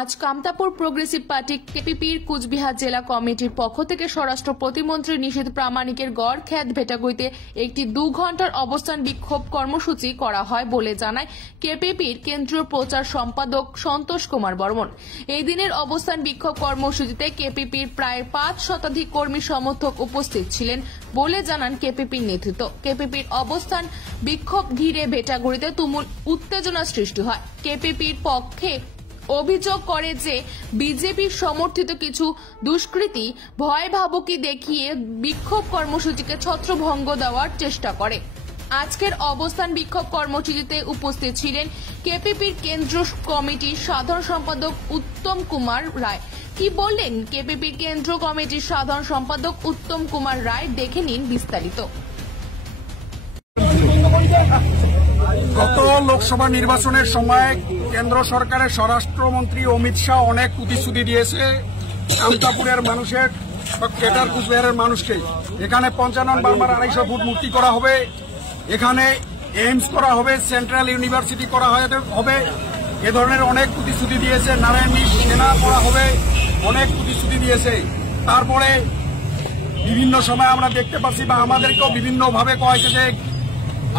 আজ Kamtapur progressive party কেপিপির Cooch Behar জেলা কমিটির পক্ষ থেকে স্বরাষ্ট্র প্রতিমন্ত্রী নিশীথ প্রামাণিকের গড়খ্যাত ভেটাগুড়িতে একটি 2 ঘন্টার অবস্থান বিক্ষোভ কর্মসূচি করা হয় বলে জানায় কেপিপির কেন্দ্রীয় প্রচার সম্পাদক সন্তোষ কুমার বর্মন। এই দিনের অবস্থান বিক্ষোভ কর্মসূচিতে কেপিপির প্রায় 5 শতাধিক কর্মী সমর্থক উপস্থিত ছিলেন বলে জানান কেপিপির নেতৃত্ব। কেপিপির অবস্থান বিক্ষোভ ঘিরে ভেটাগুড়িতে তুমুল উত্তেজনা সৃষ্টি হয়। কেপিপির পক্ষে অভিযোগ করে যে বিজেপির সমর্থিত কিছু দুষ্কৃতী ভয় ভাবুকি দেখিয়ে বিক্ষোভ কর্মসূচিকে ছত্রভঙ্গ দেওয়ার চেষ্টা করে। আজকের অবস্থান বিক্ষোভ কর্মসূচিতে উপস্থিত ছিলেন কেপিপির কেন্দ্র কমিটির সাধারণ সম্পাদক উত্তম কুমার রায়। কি বললেন কেপিপির কেন্দ্র কমিটির সাধারণ সম্পাদক উত্তম কুমার রায়, দেখে নিন বিস্তারিত। গত লোকসভা নির্বাচনের সময় কেন্দ্র সরকারের স্বরাষ্ট্রমন্ত্রী অমিত শাহ অনেক প্রতিশ্রুতি দিয়েছে কামতাপুরের মানুষের, কেটার কুচবিহারের মানুষকে। এখানে 55 বার্মার 250 ফুট মূর্তি করা হবে, এখানে এইমস করা হবে, সেন্ট্রাল ইউনিভার্সিটি করা হবে, এ ধরনের অনেক প্রতিশ্রুতি দিয়েছে। নারায়ণী সেনা করা হবে, অনেক প্রতিশ্রুতি দিয়েছে। তারপরে বিভিন্ন সময় আমরা দেখতে পাচ্ছি বা আমাদেরকেও বিভিন্নভাবে কয়েছে যে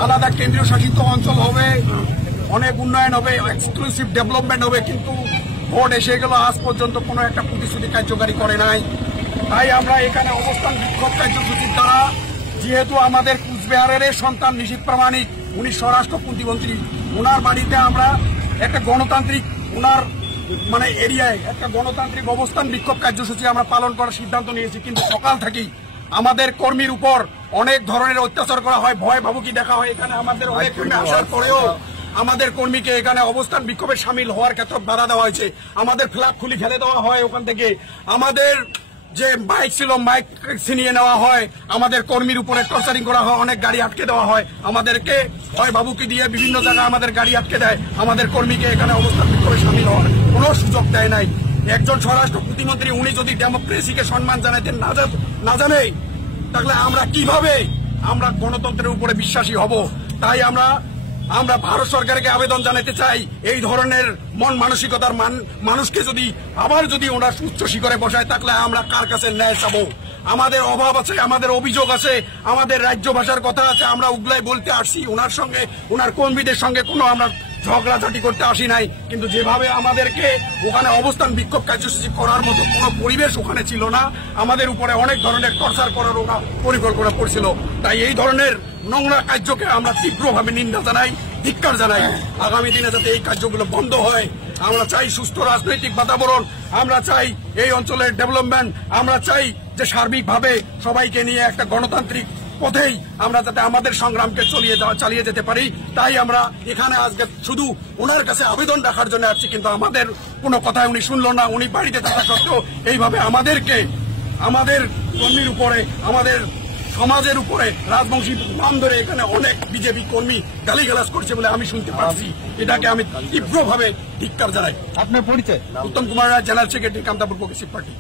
আলাদা কেন্দ্রীয় শাসিত অঞ্চল হবে, অনেক উন্নয়ন হবে, এক্সক্লুসিভ ডেভেলপমেন্ট হবে, কিন্তু ভোট এসে গেল, আজ পর্যন্ত কোনো একটা প্রতিশ্রুতি কার্যকারী করে নাই। তাই আমরা এখানে অবস্থান বিক্ষোভ কার্যসূচির দ্বারা, যেহেতু আমাদের কুচবিহারের সন্তান নিশীথ প্রামাণিক, উনি স্বরাষ্ট্র প্রতিমন্ত্রী, ওনার বাড়িতে আমরা একটা গণতান্ত্রিক ওনার এরিয়ায় একটা গণতান্ত্রিক অবস্থান বিক্ষোভ কার্যসূচি আমরা পালন করার সিদ্ধান্ত নিয়েছি। কিন্তু সকাল থেকেই আমাদের কর্মীর উপর অনেক ধরনের অত্যাচার করা হয়, ভয় ভাবুকি দেখা হয়। এখানে আমাদের অনেক কর্মী আসার পরেও আমাদের কর্মীকে এখানে অবস্থান বিক্ষোভে সামিল হওয়ার ক্ষেত্রে বাধা দেওয়া হয়েছে। আমাদের ফ্ল্যাগ খুলি ফেলে দেওয়া হয় ওখান থেকে, আমাদের যে মাইক ছিল মাইক ছিনিয়ে নেওয়া হয়, আমাদের কর্মীর উপরে টর্চারিং করা হয়, অনেক গাড়ি আটকে দেওয়া হয়, আমাদেরকে ভয় ভাবুকি দিয়ে বিভিন্ন জায়গায় আমাদের গাড়ি আটকে দেয়। আমাদের কর্মীকে এখানে অবস্থান বিক্ষোভে সামিল হওয়ার কোনো সুযোগ দেয় নাই। একজন স্বরাষ্ট্র প্রতিমন্ত্রী উনি যদি ডেমোক্রেসিকে সম্মান জানাইতে না জানে, তাহলে আমরা কিভাবে আমরা গণতন্ত্রের উপরে বিশ্বাসী হব? তাই আমরা ভারত সরকারকে আবেদন জানাতে চাই, এই ধরনের মন মানসিকতার মানুষকে যদি আবার ওরা উচ্চ শিখরে বসায়, তাহলে আমরা কার কাছে ন্যায় চাবো? আমাদের অভাব আছে, আমাদের অভিযোগ আছে, আমাদের রাজ্য ভাষার কথা আছে, আমরা উগলাই বলতে আসছি। ওনার সঙ্গে ওনার কর্মীদের সঙ্গে কোনো আমরা ঝগড়াঝাটি করতে আসি নাই, কিন্তু যেভাবে আমাদেরকে ওখানে অবস্থান বিক্ষোভ কার্যসূচি করার মতো কোনো পরিবেশ ওখানে ছিল না, আমাদের উপরে অনেক ধরনের টর্চার করার ওরা পরিকল্পনা করছিল। তাই এই ধরনের নোংরা কার্যকে আমরা তীব্রভাবে নিন্দা জানাই, ধিক্কার জানাই। আগামী দিনে যাতে এই কার্যগুলো বন্ধ হয়, আমরা চাই সুস্থ রাজনৈতিক বাতাবরণ, আমরা চাই এই অঞ্চলের ডেভেলপমেন্ট, আমরা চাই যে সার্বিকভাবে সবাইকে নিয়ে একটা গণতান্ত্রিক পথেই আমরা যাতে আমাদের সংগ্রামকে চালিয়ে যেতে পারি। তাই আমরা এখানে আজকে শুধু ওনার কাছে আবেদন রাখার জন্য আসছি, কিন্তু আমাদের কোনো কথাই উনি শুনল না। উনি বাড়িতে থাকা সত্ত্বেও এইভাবে আমাদেরকে, আমাদের কর্মীর উপরে, আমাদের সমাজের উপরে রাজবংশী নাম ধরে এখানে অনেক বিজেপি কর্মী গালিগালাজ করছে বলে আমি শুনতে পাচ্ছি। এটাকে আমি তীব্রভাবে ধিক্কার জানাই। আপনার পরিচয়? Uttam Kumar Roy, general secretary, Kamtapur progressive party.